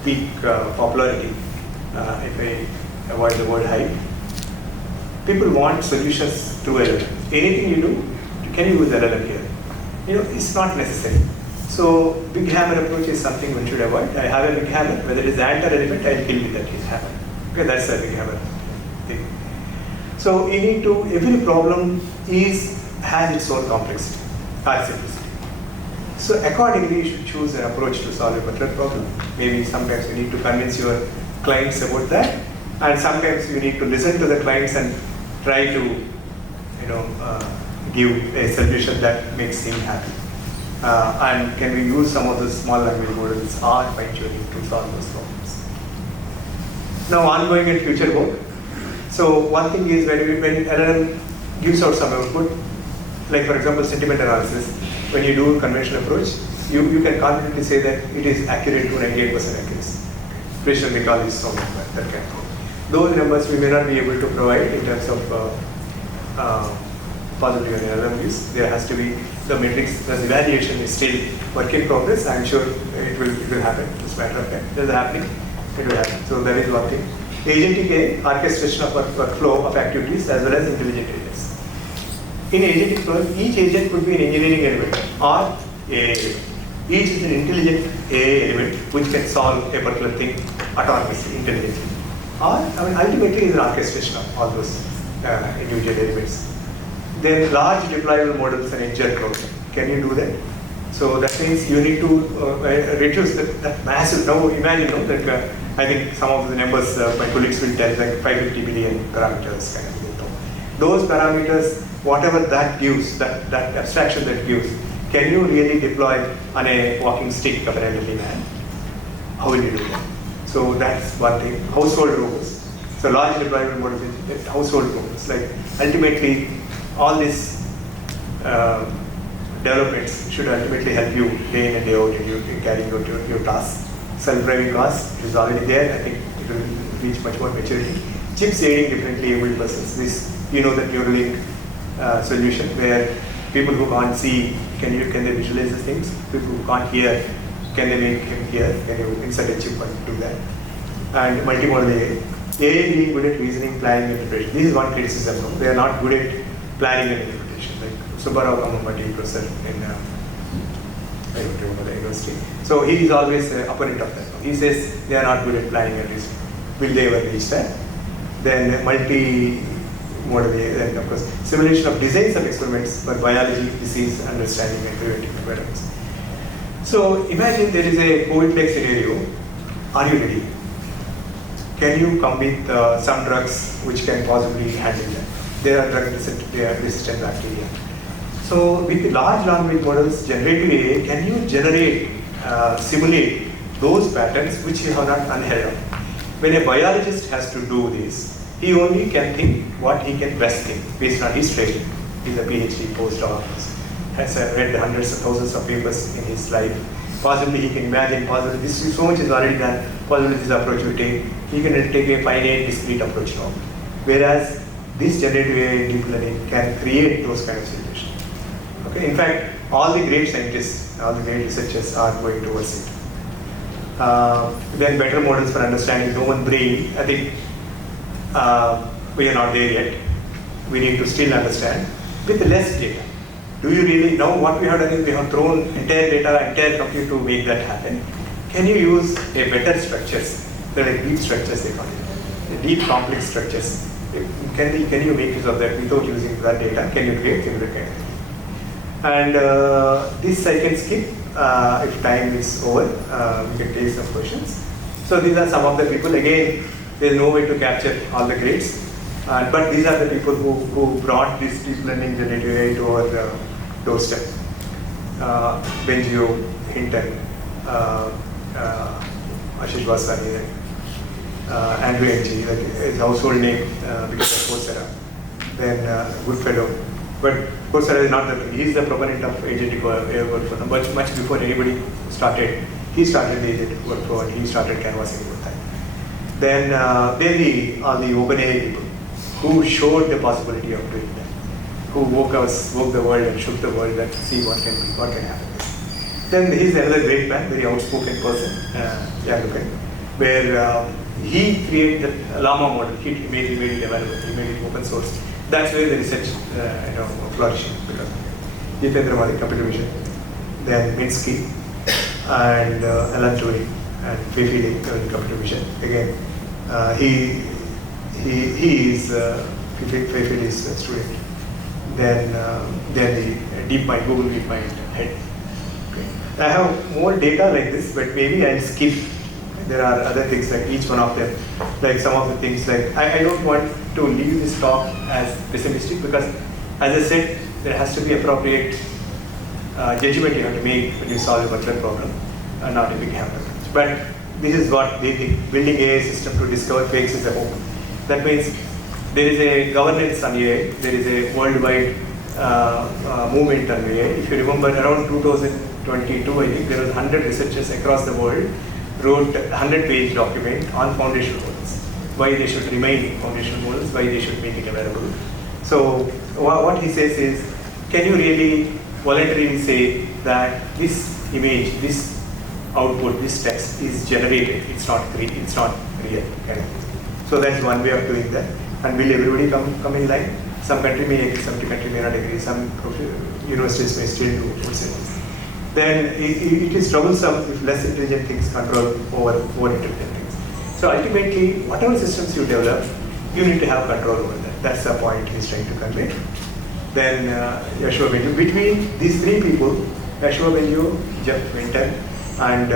peak popularity, if I avoid the word hype, people want solutions to LLM. Anything you do, can you use LLM here? It's not necessary. So big hammer approach is something one should avoid. I have a big hammer, whether it is ant or elephant, I'll kill with that hammer. Okay, that's a big hammer thing. So you need to, every problem has its own complexity or simplicity. So accordingly, you should choose an approach to solve a particular problem. Maybe sometimes you need to convince your clients about that, and sometimes you need to listen to the clients and try to, give a solution that makes him happy. And can we use some of the small language models or fine-tuning to solve those problems? Now, ongoing and future work. So one thing is when LLM gives out some output, like for example, sentiment analysis, when you do conventional approach, you can confidently say that it is accurate to 98% accuracy. Precision recall is so much that can go. Those numbers we may not be able to provide in terms of possibly on LLMs. There has to be the metrics, the evaluation is still work in progress. I'm sure it will happen. It's a matter of time. It is happening. It will happen. So that is one thing. Agentic AI, orchestration of workflow of activities as well as intelligent agents. In agentic flow, each agent could be an engineering element or AI element. Each is an intelligent AI element which can solve a particular thing autonomously, intelligently. Or ultimately is an orchestration of all those individual elements. Then large deployable models and edge cloud. Can you do that? So that means you need to reduce that massive. Now imagine that I think some of the numbers my colleagues will tell, like 550 billion parameters kind of thing. Those parameters, whatever that gives, that abstraction that gives, can you really deploy on a walking stick of an elderly man? How will you do that? So that's one thing. Household robots. So large deployment models, household robots. Like ultimately, all these developments should ultimately help you day in and day out in carrying out your tasks. Self-driving cars is already there. I think it will reach much more maturity. Chips aiding differently abled persons. This, the Neuralink solution where people who can't see, can they visualize the things? People who can't hear, can they make him hear? Can you insert a chip and do that? And multimodal AI. AI being good at reasoning, planning, and interpretation. This is one criticism. No? They are not good at planning and interpretation. Like Subbarao Kamamati professor in I don't remember the university. So he is always an opponent of that. He says they are not good at planning and reasoning. Will they ever reach that? Then multi-modal AI, then of course simulation of designs of experiments for biology, disease, understanding, and preventive environments. So imagine there is a COVID-like scenario. Are you ready? Can you come with some drugs which can possibly handle that? There are drug-resistant bacteria. So with large language models, generative AI, can you generate, simulate those patterns which you have not unheard of? When a biologist has to do this, he only can think what he can best think based on his training. He's a PhD postdoc, has read hundreds of thousands of papers in his life. Possibly he can imagine, possibly this so much is already done, possibly this approach will take. He can take a finite, discrete approach now. Whereas this generative AI deep learning can create those kind of situations. Okay, in fact, all the great scientists, all the great researchers are going towards it. Then better models for understanding human brain. I think we are not there yet. We need to still understand with less data. Do you really know what we have done? Is we have thrown entire data, entire compute to make that happen. Can you use a better structures? There are deep structures they call it. The deep complex structures. Can you make use of that without using that data? Can you create similar kind of thing? And this I can skip if time is over. We can take some questions. So these are some of the people. Again, there is no way to capture all the grades. But these are the people who brought this deep learning generative AI to our doorstep. Benjio, Hinton, Ashish Vasani, Andrew Ng, like his household name because of Coursera. Then Goodfellow. But Coursera is not the thing. He is the proponent of agentic workflow. But much before anybody started, he started the agentic workflow and he started canvassing with that. Then all the OpenAI people who showed the possibility of doing that, who woke the world and shook the world and see what can happen. Then he's another great man, very outspoken person, Yagukan, where he created the Llama model. He made it available. He made it open source. That's where the research flourishing because Jitendra Malik, computer vision, then Minsky, and Alan Turing, and Fei in computer vision. Again, he is Fei is a student. Then the DeepMind, Google DeepMind head. Okay. I have more data like this, but maybe I'll skip. There are other things like each one of them, like some of the things like I don't want to leave this talk as pessimistic because, as I said, there has to be appropriate judgment you have to make when you solve a particular problem, and not a big hammer. But this is what they think: building AI system to discover fakes is a hope. That means there is a governance on AI. There is a worldwide movement on AI. If you remember, around 2000, 2022, I think there was 100 researchers across the world wrote a 100-page document on foundational models, why they should remain foundational models, why they should make it available. So what he says is, can you really voluntarily say that this image, this output, this text is generated, it's not real kind of thing. So that's one way of doing that. And will everybody come in line? Some country may agree, some country may not agree, some universities may still do what's it is. Then it is troublesome if less intelligent things control over more intelligent things. So ultimately, whatever systems you develop, you need to have control over that. That's the point he's trying to convey. Then Yashua Benju. Between these three people, Yashua Benju, Jeff Winton, and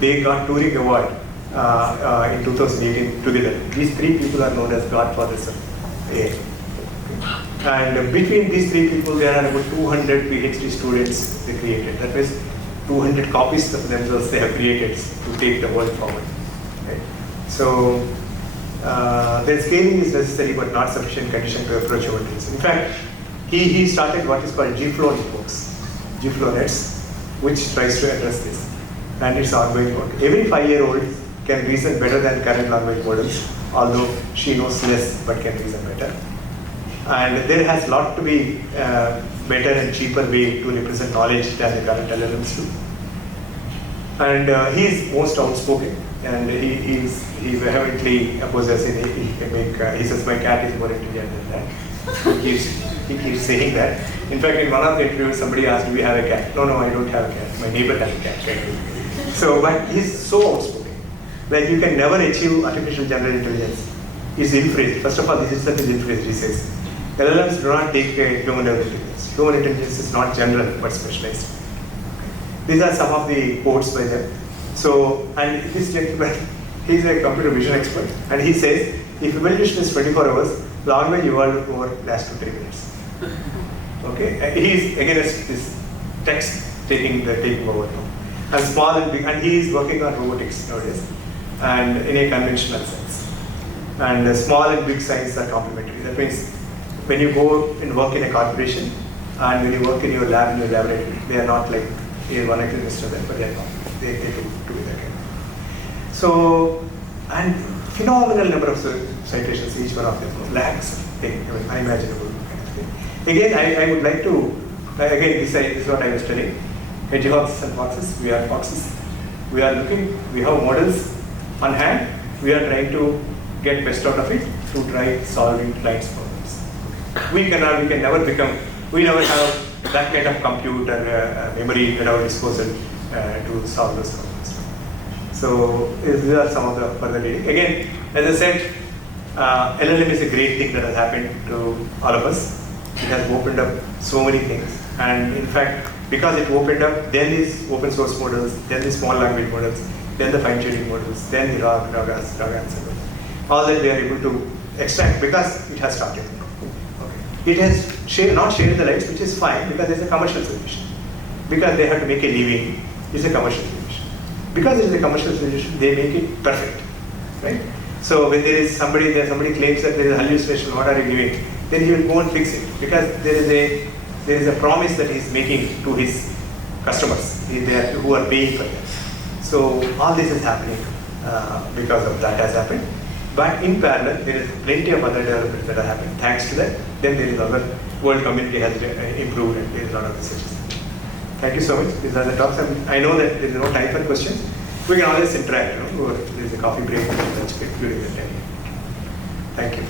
they got Turing Award in 2018 together. These three people are known as godfathers of AI. And between these three people, there are about 200 PhD students they created. That means 200 copies of themselves they have created to take the world forward. Right? So, their scaling is necessary but not sufficient condition to approach our tools. In fact, he started what is called GFlow networks, GFlow nets, which tries to address this. And it's ongoing work. Every 5-year-old can reason better than current language models, although she knows less but can reason better. And there has a lot to be better and cheaper way to represent knowledge than the current LLMs do. And he is most outspoken, and he vehemently opposes it. He says my cat is more intelligent than that. He keeps saying that. In fact, in one of the interviews, somebody asked, do we have a cat? No, I don't have a cat. My neighbor has a cat. So, but he's so outspoken. Like you can never achieve artificial general intelligence. It's inphrased. First of all, this itself is inphrased, he says. LLMs do not take human level intelligence. Human intelligence is not general, but specialized. These are some of the quotes by them. So, and this gentleman, he's a computer vision expert, and he says, if evolution is 24 hours, language evolved over last 2-3 minutes. Okay, and he's against this text taking over now. And small and big, and he is working on robotics nowadays, and in a conventional sense. And small and big science are complementary. That means when you go and work in a corporation, and when you work in your lab, in your laboratory, they are not like one activist or that, but they are not. They do that kind of. So, and phenomenal number of citations, each one of them, lakhs, unimaginable kind of thing. Again, I would like to, again, this is what I was telling. Hedgehogs and foxes, we are foxes. We are looking, we have models on hand, we are trying to get best out of it to try solving clients' problems. We can never become, we never have that kind of compute or memory at our disposal to solve those problems. So these are some of the further reading. Again, as I said, LLM is a great thing that has happened to all of us. It has opened up so many things, and in fact, because it opened up, then these open source models, then the small language models, then the fine tuning models, then the RAG answer. All that they are able to extract because it has started. Okay. It has not shared the lights, which is fine because there's a commercial solution. Because they have to make a living, it's a commercial solution. Because it is a commercial solution, they make it perfect, right? So when there is somebody claims that there is a hallucination, what are you doing? Then he will go and fix it because there is a promise that he is making to his customers who are paying for them. So all this is happening because of that has happened. But in parallel, there is plenty of other developments that are happening. Thanks to that, then there is other world community has improved and there is a lot of research. Thank you so much. These are the talks. I know that there is no time for questions. We can always interact. There is a coffee break and lunch break during the time. Thank you.